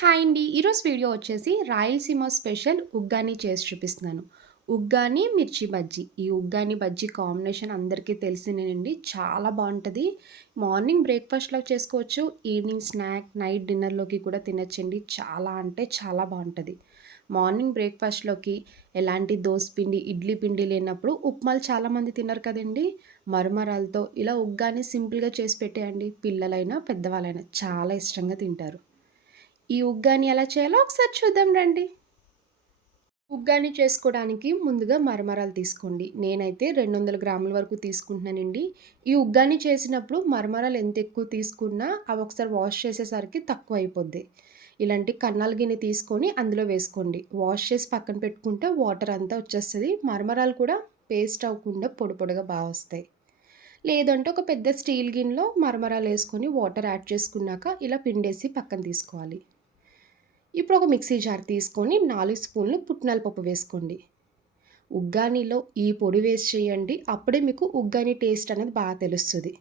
Hi అండి. ఈరోజు video వచ్చేసి రాయలసీమ స్పెషల్ ఉగ్గాని చేసి చూపిస్తున్నాను. ఉగ్గాని మిర్చి బజ్జీ. ఈ ఉగ్గాని బజ్జీ కాంబినేషన్ అందరికీ తెలిసినండి చాలా బాగుంటుంది. మార్నింగ్ బ్రేక్ఫాస్ట్లో చేసుకోవచ్చు. ఈవినింగ్ స్నాక్ నైట్ డిన్నర్లోకి కూడా తినచ్చండి. చాలా అంటే చాలా బాగుంటుంది. మార్నింగ్ బ్రేక్ఫాస్ట్లోకి ఎలాంటి పిండి ఇడ్లీ పిండి లేనప్పుడు ఉప్మాలు చాలామంది తిన్నారు కదండి. మరమరాలతో ఇలా ఉగ్గాని సింపుల్గా చేసి పెట్టేయండి. పిల్లలైనా పెద్దవాళ్ళైనా చాలా ఇష్టంగా తింటారు. ఈ ఉగ్గాని ఎలా చేయాలో ఒకసారి చూద్దాం రండి. ఉగ్గాని చేసుకోవడానికి ముందుగా మరమరాలు తీసుకోండి. నేనైతే రెండు వందల గ్రాముల వరకు తీసుకుంటున్నానండి. ఈ ఉగ్గాని చేసినప్పుడు మరమరాలు ఎంత ఎక్కువ తీసుకున్నా అవి ఒకసారి వాష్ చేసేసరికి తక్కువ అయిపోద్ది. ఇలాంటి కన్నాల గిన్నె తీసుకొని అందులో వేసుకోండి. వాష్ చేసి పక్కన పెట్టుకుంటే వాటర్ అంతా వచ్చేస్తుంది. మరమరాలు కూడా పేస్ట్ అవ్వకుండా పొడి పొడిగా బాగా వస్తాయి. లేదంటే ఒక పెద్ద స్టీల్ గిన్నెలో మరమరాలు వేసుకొని వాటర్ యాడ్ చేసుకున్నాక ఇలా పిండేసి పక్కన తీసుకోవాలి. ఇప్పుడు ఒక మిక్సీ జార్ తీసుకొని నాలుగు స్పూన్లు పుట్నాల పప్పు వేసుకోండి. ఉగ్గానీలో ఈ పొడి వేసి చేయండి అప్పుడే మీకు ఉగ్గాని టేస్ట్ అనేది బాగా తెలుస్తుంది.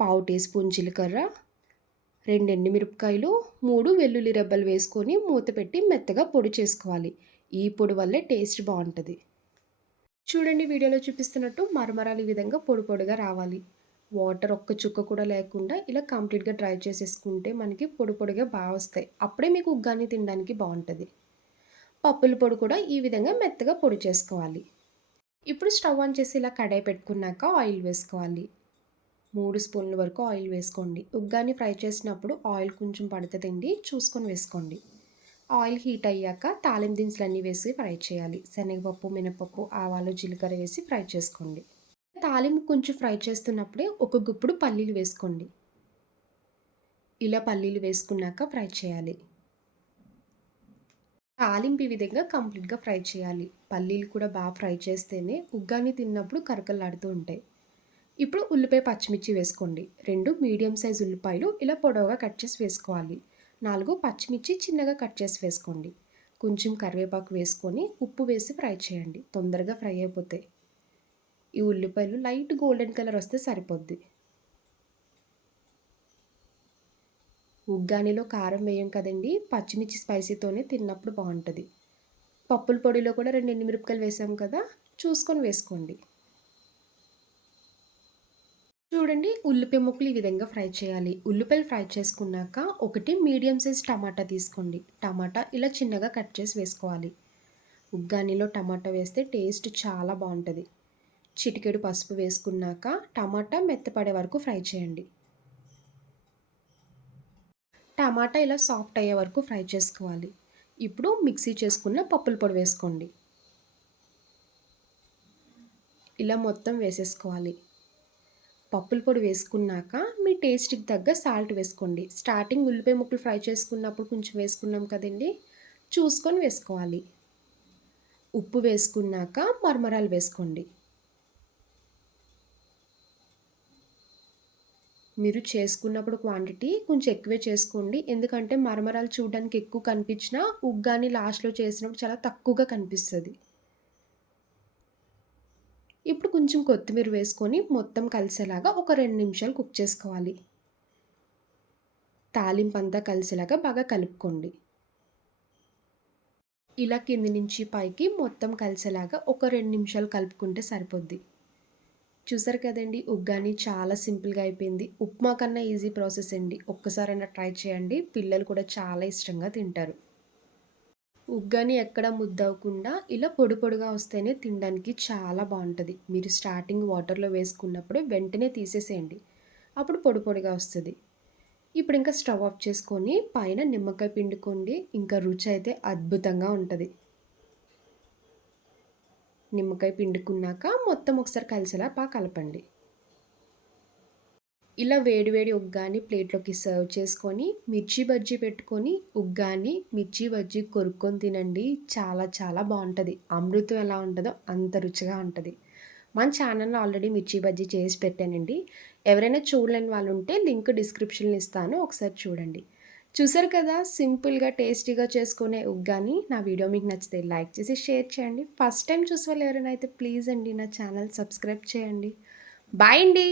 పావు టీ స్పూన్ జీలకర్ర రెండు ఎండుమిరపకాయలు మూడు వెల్లుల్లి రెబ్బలు వేసుకొని మూత పెట్టి మెత్తగా పొడి చేసుకోవాలి. ఈ పొడి వల్లే టేస్ట్ బాగుంటుంది. చూడండి వీడియోలో చూపిస్తున్నట్టు మరమరాలు ఈ విధంగా పొడి పొడిగా రావాలి. వాటర్ ఒక్క చుక్క కూడా లేకుండా ఇలా కంప్లీట్గా డ్రై చేసేసుకుంటే మనకి పొడి పొడిగా బాగా వస్తాయి. అప్పుడే మీకు ఉగ్గాని తినడానికి బాగుంటుంది. పప్పుల పొడి కూడా ఈ విధంగా మెత్తగా పొడి చేసుకోవాలి. ఇప్పుడు స్టవ్ ఆన్ చేసి ఇలా కడాయి పెట్టుకున్నాక ఆయిల్ వేసుకోవాలి. మూడు స్పూన్ల వరకు ఆయిల్ వేసుకోండి. ఉగ్గాన్ని ఫ్రై చేసినప్పుడు ఆయిల్ కొంచెం పడుతుందండి చూసుకొని వేసుకోండి. ఆయిల్ హీట్ అయ్యాక తాలిం దినుసులు అన్నీ వేసి ఫ్రై చేయాలి. శనగపప్పు మినపప్పు ఆవాలు జీలకర్ర వేసి ఫ్రై చేసుకోండి. తాలింపు కొంచెం ఫ్రై చేస్తున్నప్పుడే ఒక గుప్పుడు పల్లీలు వేసుకోండి. ఇలా పల్లీలు వేసుకున్నాక ఫ్రై చేయాలి. తాలింపు ఈ విధంగా కంప్లీట్గా ఫ్రై చేయాలి. పల్లీలు కూడా బాగా ఫ్రై చేస్తేనే ఉగ్గాని తిన్నప్పుడు కరకలాడుతూ ఉంటాయి. ఇప్పుడు ఉల్లిపాయ పచ్చిమిర్చి వేసుకోండి. రెండు మీడియం సైజ్ ఉల్లిపాయలు ఇలా పొడవుగా కట్ చేసి వేసుకోవాలి. నాలుగు పచ్చిమిర్చి చిన్నగా కట్ చేసి వేసుకోండి. కొంచెం కరివేపాకు వేసుకొని ఉప్పు వేసి ఫ్రై చేయండి. తొందరగా ఫ్రై అయిపోతాయి. ఈ ఉల్లిపాయలు లైట్ గోల్డెన్ కలర్ వస్తే సరిపోద్ది. ఉగ్గానిలో కారం వేయం కదండి పచ్చిమిర్చి స్పైసీతోనే తిన్నప్పుడు బాగుంటుంది. పప్పుల పొడిలో కూడా రెండు ఎండుమిరపకాయలు వేసాం కదా చూసుకొని వేసుకోండి. చూడండి ఉల్లిపాయ ముక్కలు ఈ విధంగా ఫ్రై చేయాలి. ఉల్లిపాయలు ఫ్రై చేసుకున్నాక ఒకటి మీడియం సైజ్ టమాటా తీసుకోండి. టమాటా ఇలా చిన్నగా కట్ చేసి వేసుకోవాలి. ఉగ్గానిలో టమాటా వేస్తే టేస్ట్ చాలా బాగుంటుంది. చిటికెడు పసుపు వేసుకున్నాక టమాటా మెత్తపడే వరకు ఫ్రై చేయండి. టమాటా ఇలా సాఫ్ట్ అయ్యే వరకు ఫ్రై చేసుకోవాలి. ఇప్పుడు మిక్సీ చేసుకున్న పప్పుల పొడి వేసుకోండి. ఇలా మొత్తం వేసేసుకోవాలి. పప్పుల పొడి వేసుకున్నాక మీ టేస్ట్కి తగ్గ సాల్ట్ వేసుకోండి. స్టార్టింగ్ ఉల్లిపాయ ముక్కలు ఫ్రై చేసుకున్నప్పుడు కొంచెం వేసుకున్నాం కదండి చూసుకొని వేసుకోవాలి. ఉప్పు వేసుకున్నాక మరమరాలు వేసుకోండి. మీరు చేసుకున్నప్పుడు క్వాంటిటీ కొంచెం ఎక్కువే చేసుకోండి. ఎందుకంటే మరమరాలు చూడడానికి ఎక్కువ కనిపించినా ఉగ్గాని లాస్ట్లో చేసినప్పుడు చాలా తక్కువగా కనిపిస్తుంది. ఇప్పుడు కొంచెం కొత్తిమీర వేసుకొని మొత్తం కలిసేలాగా ఒక రెండు నిమిషాలు కుక్ చేసుకోవాలి. తాలింపు అంతా కలిసేలాగా బాగా కలుపుకోండి. ఇలా కింది నుంచి పైకి మొత్తం కలిసేలాగా ఒక రెండు నిమిషాలు కలుపుకుంటే సరిపోద్ది. చూసారు కదండి ఉగ్గాని చాలా సింపుల్గా అయిపోయింది. ఉప్మా కన్నా ఈజీ ప్రాసెస్ అండి. ఒక్కసారైనా ట్రై చేయండి. పిల్లలు కూడా చాలా ఇష్టంగా తింటారు. ఉగ్గాని ఎక్కడ ముద్దవకుండా ఇలా పొడి పొడిగా వస్తేనే తినడానికి చాలా బాగుంటుంది మీరు స్టార్టింగ్ వాటర్లో వేసుకున్నప్పుడు వెంటనే తీసేసేయండి. అప్పుడు పొడి పొడిగా వస్తుంది. ఇప్పుడు ఇంకా స్టవ్ ఆఫ్ చేసుకొని పైన నిమ్మకాయ పిండుకోండి. ఇంకా రుచి అయితే అద్భుతంగా ఉంటుంది. నిమ్మకాయ పిండుకున్నాక మొత్తం ఒకసారి కలిసేలా బాగా కలపండి. ఇలా వేడివేడి ఉగ్గాని ప్లేట్లోకి సర్వ్ చేసుకొని మిర్చి బజ్జీ పెట్టుకొని ఉగ్గాని మిర్చి బజ్జీ కొరుక్కొని తినండి. చాలా చాలా బాగుంటుంది. అమృతం ఎలా ఉంటుందో అంత రుచిగా ఉంటుంది. మన ఛానల్లో ఆల్రెడీ మిర్చి బజ్జీ చేసి పెట్టానండి. ఎవరైనా చూడలేని వాళ్ళు ఉంటే లింక్ డిస్క్రిప్షన్లో ఇస్తాను. ఒకసారి చూడండి. చూసారు కదా సింపుల్గా టేస్టీగా చేసుకునే ఉగ్గాని నా వీడియో మీకు నచ్చితే లైక్ చేసి షేర్ చేయండి. ఫస్ట్ టైం చూసే వాళ్ళు ఎవరైనా అయితే ప్లీజ్ అండి నా ఛానల్ సబ్స్క్రైబ్ చేయండి. బాయ్ అండి!